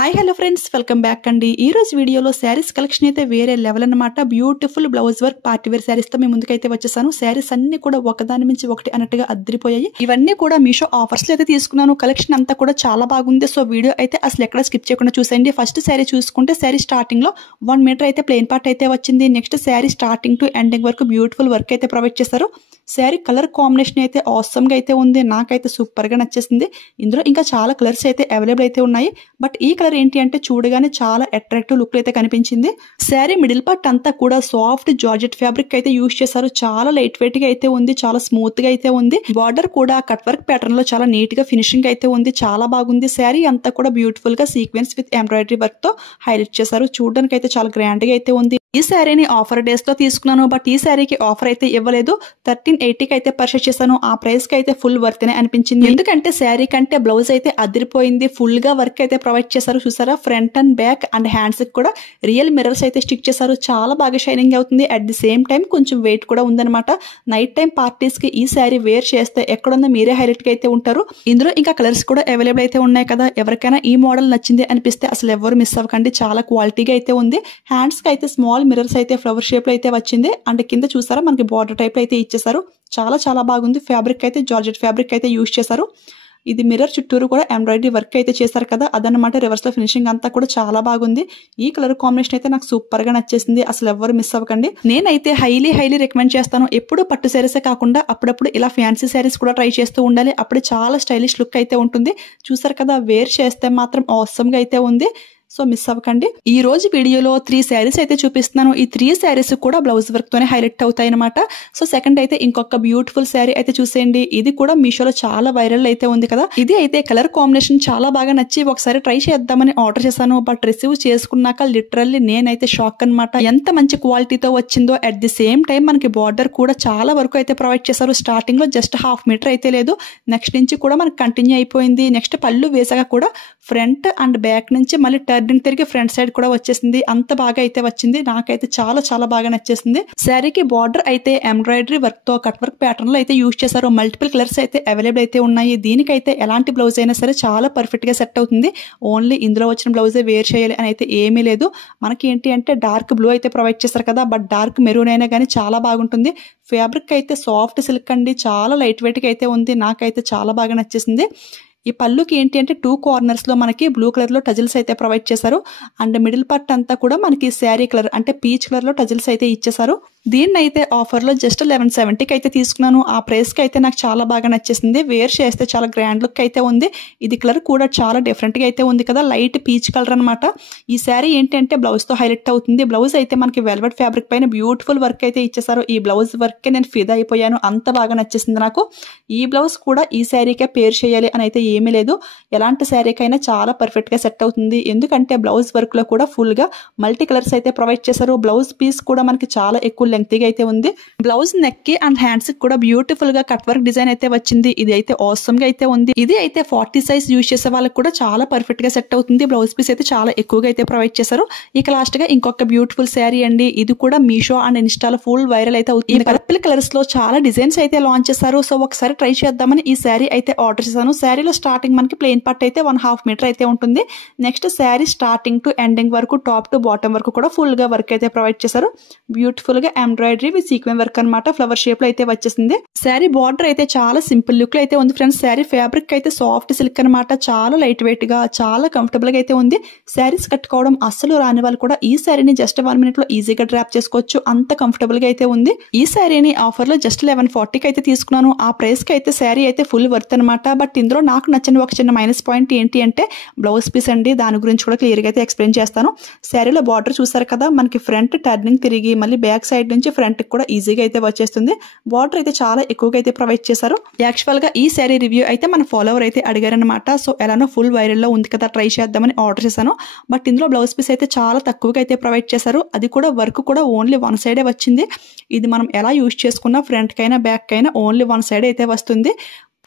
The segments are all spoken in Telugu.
Hi hello friends, welcome back అండి. ఈ రోజు వీడియోలో శారీస్ కలెక్షన్ అయితే వేరే లెవెల్ అన్నమాట. Beautiful blouse work party wear saris తో మీ ముందుకైతే వచ్చేసాను. శారీస్ అన్ని కూడా ఒకదాని మించి ఒకటి అన్నట్టుగా అద్దరిపోయాయి. ఇవన్నీ కూడా మీషో ఆఫర్స్ లో అయితే తీసుకున్నాను. కలెక్షన్ అంతా కూడా చాలా బాగుంది. సో వీడియో అయితే అసలు ఎక్కడ స్కిప్ చేయకుండా చూసేయండి. ఫస్ట్ శారీ చూసుకుంటే శారీ స్టార్టింగ్ లో 1 మీటర్ అయితే ప్లెయిన్ పార్ట్ అయితే వచ్చింది. Next sari starting to ending వరకు బ్యూటిఫుల్ వర్క్ అయితే ప్రొవైడ్ చేశారు. శారీ కలర్ కాంబినేషన్ అయితే ఆసమ్ గా అయితే ఉంది. నాకైతే సూపర్ గా నచ్చేసింది. ఇందులో ఇంకా చాలా కలర్స్ అయితే అవైలబుల్ అయితే ఉన్నాయి. బట్ ఈ కలర్ ఏంటి అంటే చూడగానే చాలా అట్రాక్టివ్ లుక్ అయితే కనిపించింది. శారీ మిడిల్ పార్ట్ అంతా కూడా సాఫ్ట్ జార్జెట్ ఫ్యాబ్రిక్ అయితే యూజ్ చేశారు. చాలా లైట్ వెయిట్ గా అయితే ఉంది. చాలా స్మూత్ గా అయితే ఉంది. బార్డర్ కూడా కట్ వర్క్ ప్యాటర్న్ లో చాలా నీట్ గా ఫినిషింగ్ అయితే ఉంది. చాలా బాగుంది. శారీ అంతా కూడా బ్యూటిఫుల్ గా సీక్వెన్స్ విత్ ఎంబ్రాయిడరీ వర్క్ తో హైలైట్ చేశారు. చూడడానికి అయితే చాలా గ్రాండ్ గా అయితే ఉంది. ఈ శారీని ఆఫర్ డేస్ లో తీసుకున్నాను. బట్ ఈ శారీకి ఆఫర్ అయితే ఇవ్వలేదు. 1380కి అయితే పర్చేస్ చేశాను. ఆ ప్రైస్ కి అయితే ఫుల్ వర్త్ నే అనిపించింది. ఎందుకంటే శారీ కంటే బ్లౌజ్ అయితే అదిరిపోయింది. ఫుల్ గా వర్క్ అయితే ప్రొవైడ్ చేశారు. చూసారా, front and back and hands కి కూడా రియల్ మిర్రర్స్ అయితే స్టిక్ చేశారు. చాలా బాగా షైనింగ్ అవుతుంది. అట్ ది సేమ్ టైం కొంచెం వెయిట్ కూడా ఉందన్నమాట. నైట్ టైం పార్టీస్ కి ఈ శారీ వేర్ చేస్తే ఎక్కడున్నా మీరే హైలైట్ గా అయితే ఉంటారు. ఇందులో ఇంకా కలర్స్ కూడా అవైలబుల్ అయితే ఉన్నాయి కదా. ఎవరికైనా ఈ మోడల్ నచ్చింది అనిపిస్తే అసలు ఎవరు మిస్ అవ్వకండి. చాలా క్వాలిటీగా అయితే ఉంది. హ్యాండ్స్ కి అయితే స్మాల్ మిర్రర్స్ అయితే ఫ్లవర్ షేప్ లో అయితే వచ్చింది. అండ్ కింద చూసారా మనకి బార్డర్ టైప్ అయితే ఇచ్చేసారు. చాలా బాగుంది. ఫ్యాబ్రిక్ అయితే జార్జెట్ ఫ్యాబ్రిక్ అయితే యూజ్ చేశారు. ఇది మిర్రర్ చుట్టూరు కూడా ఎంబ్రాయిడరీ వర్క్ అయితే చేశారు కదా, అదనమాట. రివర్స్ లో ఫినిషింగ్ అంతా కూడా చాలా బాగుంది. ఈ కలర్ కాంబినేషన్ అయితే నాకు సూపర్ గా నచ్చేసింది. అసలు ఎవరు మిస్ అవ్వకండి. నేనైతే హైలీ రికమెండ్ చేస్తాను. ఎప్పుడు పట్టు శారీసే కాకుండా అప్పుడప్పుడు ఇలా ఫ్యాన్సీ శారీస్ కూడా ట్రై చేస్తూ ఉండాలి. అప్పుడు చాలా స్టైలిష్ లుక్ అయితే ఉంటుంది. చూసారు కదా, వేర్ చేస్తే మాత్రం ఆసమ్ గా అయితే ఉంది. సో మిస్ అవ్వకండి. ఈ రోజు వీడియోలో 3 శారీస్ అయితే చూపిస్తున్నాను. ఈ 3 శారీస్ కూడా బ్లౌజ్ వర్క్ తోనే హైలైట్ అవుతాయి అనమాట. సో సెకండ్ అయితే ఇంకొక బ్యూటిఫుల్ శారీ అయితే చూసేయండి. ఇది కూడా మీషోలో చాలా వైరల్ అయితే ఉంది కదా. ఇది అయితే కలర్ కాంబినేషన్ చాలా బాగా నచ్చి ఒకసారి ట్రై చేద్దామని ఆర్డర్ చేశాను. బట్ రిసీవ్ చేసుకున్నాక లిటరల్లీ నేనైతే షాక్ అనమాట. ఎంత మంచి క్వాలిటీతో వచ్చిందో. అట్ ది సేమ్ టైం మనకి బార్డర్ కూడా చాలా వరకు అయితే ప్రొవైడ్ చేశారు. స్టార్టింగ్ లో జస్ట్ 1/2 మీటర్ అయితే లేదు. నెక్స్ట్ నుంచి కూడా మనకి కంటిన్యూ అయిపోయింది. నెక్స్ట్ పళ్ళు వేసాక కూడా ఫ్రంట్ అండ్ బ్యాక్ నుంచి మళ్ళీ టర్నింగ్ తిరిగి ఫ్రంట్ సైడ్ కూడా వచ్చేసింది. అంత బాగా అయితే వచ్చింది. నాకైతే చాలా బాగా నచ్చేసింది. శారీకి బార్డర్ అయితే ఎంబ్రాయిడరీ వర్క్ తో కట్ వర్క్ ప్యాటర్న్ లో అయితే యూజ్ చేశారు. మల్టిపుల్ కలర్స్ అయితే అవైలబుల్ అయితే ఉన్నాయి. దీనికైతే ఎలాంటి బ్లౌజ్ అయినా సరే చాలా పర్ఫెక్ట్ గా సెట్ అవుతుంది. ఓన్లీ ఇందులో వచ్చిన బ్లౌజే వేర్ చేయాలి అని అయితే ఏమీ లేదు. మనకి ఏంటి అంటే డార్క్ బ్లూ అయితే ప్రొవైడ్ చేశారు కదా, బట్ డార్క్ మెరూన్ అయినా కానీ చాలా బాగుంటుంది. ఫ్యాబ్రిక్ అయితే సాఫ్ట్ సిల్క్ అండి. చాలా లైట్ వెయిట్ గా అయితే ఉంది. నాకైతే చాలా బాగా నచ్చేసింది. ఈ పళ్ళుకి ఏంటి అంటే 2 కార్నర్స్ లో మనకి బ్లూ కలర్ లో టజిల్స్ అయితే ప్రొవైడ్ చేశారు. అండ్ మిడిల్ పార్ట్ అంతా కూడా మనకి శారీ కలర్ అంటే పీచ్ కలర్ లో టజిల్స్ అయితే ఇచ్చేసారు. దీన్ని అయితే ఆఫర్ లో జస్ట్ 1170కి అయితే తీసుకున్నాను. ఆ ప్రైస్ కి అయితే నాకు చాలా బాగా నచ్చేసింది. వేర్ చేస్తే చాలా గ్రాండ్ లుక్ అయితే ఉంది. ఇది కలర్ కూడా చాలా డిఫరెంట్ గా అయితే ఉంది కదా, లైట్ పీచ్ కలర్ అనమాట. ఈ శారీ ఏంటంటే బ్లౌజ్ తో హైలైట్ అవుతుంది. బ్లౌజ్ అయితే మనకి వెల్వెట్ ఫ్యాబ్రిక్ పైన బ్యూటిఫుల్ వర్క్ అయితే ఇచ్చేసారు. ఈ బ్లౌజ్ వర్క్ కి నేను ఫిదా అయిపోయాను. అంత బాగా నచ్చేసింది నాకు. ఈ బ్లౌజ్ కూడా ఈ శారీకే పేర్ చేయాలి అని అయితే ఏమీ లేదు. ఎలాంటి శారీకైనా చాలా పర్ఫెక్ట్ గా సెట్ అవుతుంది. ఎందుకంటే బ్లౌజ్ వర్క్ లో కూడా ఫుల్ గా మల్టీ కలర్స్ అయితే ప్రొవైడ్ చేశారు. బ్లౌజ్ పీస్ కూడా మనకి చాలా ఎక్కువ లెంగ్తీగా అయితే ఉంది. బ్లౌజ్ నెక్ కి అండ్ హ్యాండ్స్ కి కూడా బ్యూటిఫుల్ గా కట్ వర్క్ డిజైన్ అయితే వచ్చింది. ఇది అయితే ఆసమ్ గా అయితే ఉంది. ఇది అయితే 40 సైజ్ యూజ్ చేసే వాళ్ళకి కూడా చాలా పర్ఫెక్ట్ గా సెట్ అవుతుంది. బ్లౌజ్ పీస్ అయితే చాలా ఎక్కువగా అయితే ప్రొవైడ్ చేశారు. ఇక లాస్ట్ గా ఇంకొక బ్యూటిఫుల్ శారీ అండి. ఇది కూడా మీషో అండ్ ఇన్స్టాలో ఫుల్ వైరల్ అయితే అవుతుంది. పర్పుల్ కలర్స్ లో చాలా డిజైన్స్ అయితే లాంచ్ చేశారు. సో ఒకసారి ట్రై చేద్దామని ఈ శారీ అయితే ఆర్డర్ చేశాను. శారీలో స్టార్టింగ్ మనకి ప్లెయిన్ పార్ట్ అయితే 1/2 మీటర్ అయితే ఉంటుంది. Next sari starting to ending వరకు టాప్ టు బాటమ్ వరకు కూడా ఫుల్ గా వర్క్ అయితే ప్రొవైడ్ చేశారు. బ్యూటిఫుల్ గా ఎంబ్రాయిడరీ విత్ సీక్వెన్ వర్క్ అనమాట. ఫ్లవర్ షేప్ లో అయితే వచ్చేసింది. శారీ బార్డర్ అయితే చాలా సింపుల్ లుక్ లో అయితే ఉంది ఫ్రెండ్స్. శారీ ఫ్యాబ్రిక్ అయితే సాఫ్ట్ సిల్క్ అనమాట. చాలా లైట్ వెయిట్ గా చాలా కంఫర్టబుల్ గా అయితే ఉంది. శారీస్ కట్టుకోవడం అస్సలు రాని వాళ్ళు కూడా ఈ శారీని జస్ట్ 1 మినిట్ లో ఈజీగా డ్రాప్ చేసుకోవచ్చు. అంత కంఫర్టబుల్ గా అయితే ఉంది. ఈ శారీని ఆఫర్ లో జస్ట్ 1140కి అయితే తీసుకున్నాను. ఆ ప్రైస్ కి అయితే శారీ అయితే ఫుల్ వర్త్ అనమాట. బట్ ఇందులో నాకు నచ్చిన ఒక చిన్న మైనస్ పాయింట్ ఏంటి అంటే బ్లౌజ్ పీస్ అండి. దాని గురించి కూడా క్లియర్ గా అయితే ఎక్స్ప్లెయిన్ చేస్తాను. శారీలో బార్డర్ చూసారు కదా, మనకి ఫ్రంట్ టర్నింగ్ తిరిగి మళ్ళీ బ్యాక్ సైడ్ నుంచి ఫ్రంట్ కి కూడా ఈజీగా అయితే వచ్చేస్తుంది. బార్డర్ అయితే చాలా ఎక్కువగా అయితే ప్రొవైడ్ చేశారు. యాక్చువల్ గా ఈ శారీ రివ్యూ అయితే మన ఫాలోవర్ అయితే అడిగారనమాట. సో ఎలానో ఫుల్ వైరల్ లో ఉంది కదా, ట్రై చేద్దామని ఆర్డర్ చేశాను. బట్ ఇందులో బ్లౌజ్ పీస్ అయితే చాలా తక్కువగా అయితే ప్రొవైడ్ చేశారు. అది కూడా వర్క్ కూడా ఓన్లీ 1 సైడే వచ్చింది. ఇది మనం ఎలా యూజ్ చేసుకున్నా ఫ్రంట్ కైనా బ్యాక్ కైనా ఓన్లీ 1 సైడ్ అయితే వస్తుంది.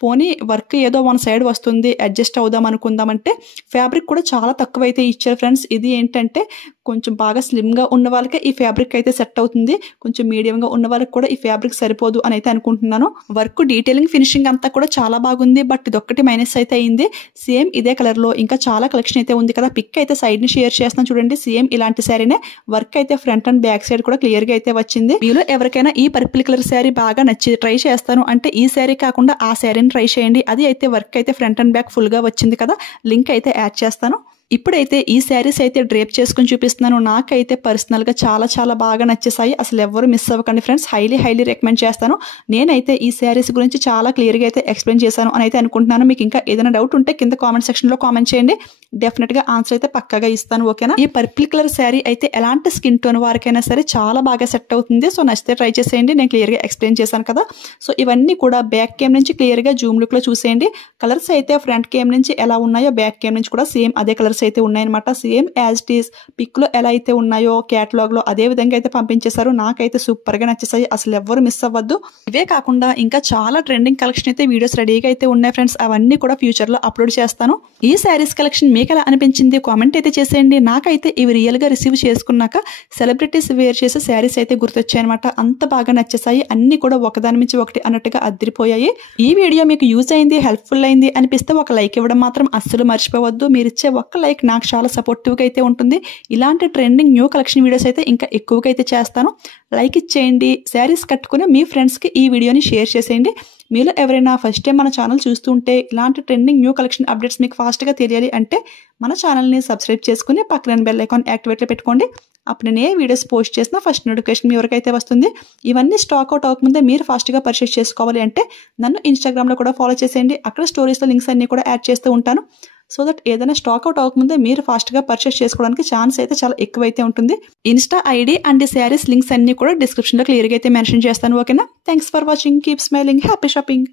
పోనీ వర్క్ ఏదో వన్ సైడ్ వస్తుంది అడ్జస్ట్ అవుదాం అనుకుందామంటే ఫ్యాబ్రిక్ కూడా చాలా తక్కువ అయితే ఇచ్చారు ఫ్రెండ్స్. ఇది ఏంటంటే కొంచెం బాగా స్లిమ్గా ఉన్న వాళ్ళకే ఈ ఫ్యాబ్రిక్ అయితే సెట్ అవుతుంది, కొంచెం మీడియంగా ఉన్న వాళ్ళకి కూడా ఈ ఫ్యాబ్రిక్ సరిపోదు అని అయితే అనుకుంటున్నాను. వర్క్ డీటెయిలింగ్ ఫినిషింగ్ అంతా కూడా చాలా బాగుంది, బట్ ఇదొక్కటి మైనస్ అయితే అయింది. సేమ్ ఇదే కలర్ లో ఇంకా చాలా కలెక్షన్ అయితే ఉంది కదా, పిక్ అయితే సైడ్ ని షేర్ చేస్తున్నాను చూడండి. సేమ్ ఇలాంటి శారీనే, వర్క్ అయితే ఫ్రంట్ అండ్ బ్యాక్ సైడ్ కూడా క్లియర్ గా అయితే వచ్చింది. మీలో ఎవరికైనా ఈ పర్పుల్ కలర్ శారీ బాగా నచ్చి ట్రై చేస్తాను అంటే ఈ శారీ కాకుండా ఆ శారీని ట్రై చేయండి. అది అయితే వర్క్ అయితే ఫ్రంట్ అండ్ బ్యాక్ ఫుల్ గా వచ్చింది కదా, లింక్ అయితే యాడ్ చేస్తాను. ఇప్పుడైతే ఈ శారీస్ అయితే డ్రేప్ చేసుకుని చూపిస్తున్నాను. నాకైతే పర్సనల్ గా చాలా చాలా బాగా నచ్చేసాయి. అసలు ఎవరు మిస్ అవ్వకండి ఫ్రెండ్స్, హైలీ రికమెండ్ చేస్తాను. నేనైతే ఈ శారీస్ గురించి చాలా క్లియర్ గా అయితే ఎక్స్ప్లెయిన్ చేశాను అని అయితే అనుకుంటున్నాను. మీకు ఇంకా ఏదైనా డౌట్ ఉంటే కింద కామెంట్ సెక్షన్ లో కామెంట్ చేయండి, డెఫినెట్ గా ఆన్సర్ అయితే పక్కాగా ఇస్తాను. ఓకేనా? ఈ పర్పుల్ కలర్ శారీ అయితే ఎలాంటి స్కిన్ టోన్ వారికైనా సరే చాలా బాగా సెట్ అవుతుంది. సో నచ్చితే ట్రై చేసేయండి, నేను క్లియర్ గా ఎక్స్ప్లెయిన్ చేశాను కదా. సో ఇవన్నీ కూడా బ్యాక్ కేమ్ నుంచి క్లియర్ గా జూమ్ లుక్ లో చూసేయండి. కలర్స్ అయితే ఫ్రంట్ కేమ్ నుంచి ఎలా ఉన్నాయో బ్యాక్ కేమ్ నుంచి కూడా సేమ్ అదే కలర్స్ అయితే ఉన్నాయన్నమాట. Same as it is pic లో ఎలా అయితే ఉన్నాయో కేటలాగ్ లో అదే విధంగా అయితే పంపించేశారు. నాకైతే సూపర్ గా నచ్చేసాయి, అసలు ఎవరు మిస్ అవ్వద్దు. ఇవే కాకుండా ఇంకా చాలా ట్రెండింగ్ కలెక్షన్ అయితే వీడియోస్ రెడీగా అయితే ఉన్నాయి ఫ్రెండ్స్, అవన్నీ కూడా ఫ్యూచర్ లో అప్లోడ్ చేస్తాను. ఈ శారీస్ కలెక్షన్ మీకు ఎలా అనిపించింది కామెంట్ అయితే చేసేయండి. నాకైతే ఇవి రియల్ గా రిసీవ్ చేసుకున్నాక సెలబ్రిటీస్ వేర్ చేసే శారీస్ అయితే గుర్తొచ్చాయన్నమాట, అంత బాగా నచ్చేసాయి. అన్ని కూడా ఒకదాని నుంచి ఒకటి అన్నట్టుగా అదిరిపోయాయి. ఈ వీడియో మీకు యూజ్ అయింది, హెల్ప్ఫుల్ అయింది అనిపిస్తే ఒక లైక్ ఇవ్వడం మాత్రం అస్సలు మర్చిపోవద్దు. మీరు ఇచ్చే ఒక్క లైక్ నాకు చాలా సపోర్టివ్ గా అయితే ఉంటుంది. ఇలాంటి ట్రెండింగ్ న్యూ కలెక్షన్ వీడియోస్ అయితే ఇంకా ఎక్కువగా అయితే చేస్తాను. లైక్ ఇచ్చేయండి, శారీస్ కట్టుకుని మీ ఫ్రెండ్స్ కి ఈ వీడియోని షేర్ చేసేయండి. మీలో ఎవరైనా ఫస్ట్ టైం మన ఛానల్ చూస్తుంటే ఇలాంటి ట్రెండింగ్ న్యూ కలెక్షన్ అప్డేట్స్ మీకు ఫాస్ట్ గా తెలియాలి అంటే మన ఛానల్ని సబ్స్క్రైబ్ చేసుకుని పక్కన బెల్ ఐకాన్ యాక్టివేట్ లో పెట్టుకోండి. అప్పుడు నేను ఏ వీడియోస్ పోస్ట్ చేసినా ఫస్ట్ నోటిఫికేషన్ మీ వరకు అయితే వస్తుంది. ఇవన్నీ స్టాక్ అవుట్ అవ్వకముందే మీరు ఫాస్ట్గా పర్చేస్ చేసుకోవాలి అంటే నన్ను ఇన్స్టాగ్రామ్లో కూడా ఫాలో చేసేయండి. అక్కడ స్టోరీస్లో లింక్స్ అన్ని కూడా యాడ్ చేస్తూ ఉంటాను. సో దట్ ఏదైనా స్టాక్ అవుట్ అవ్వకముందే మీరు ఫాస్ట్గా పర్చేస్ చేసుకోవడానికి ఛాన్స్ అయితే చాలా ఎక్కువైతే ఉంటుంది. Insta ID and saris links అన్ని కూడా డిస్క్రిప్షన్లో క్లియర్గా అయితే మెన్షన్ చేస్తాను. ఓకేనా? Thanks for watching, keep smiling, happy shopping.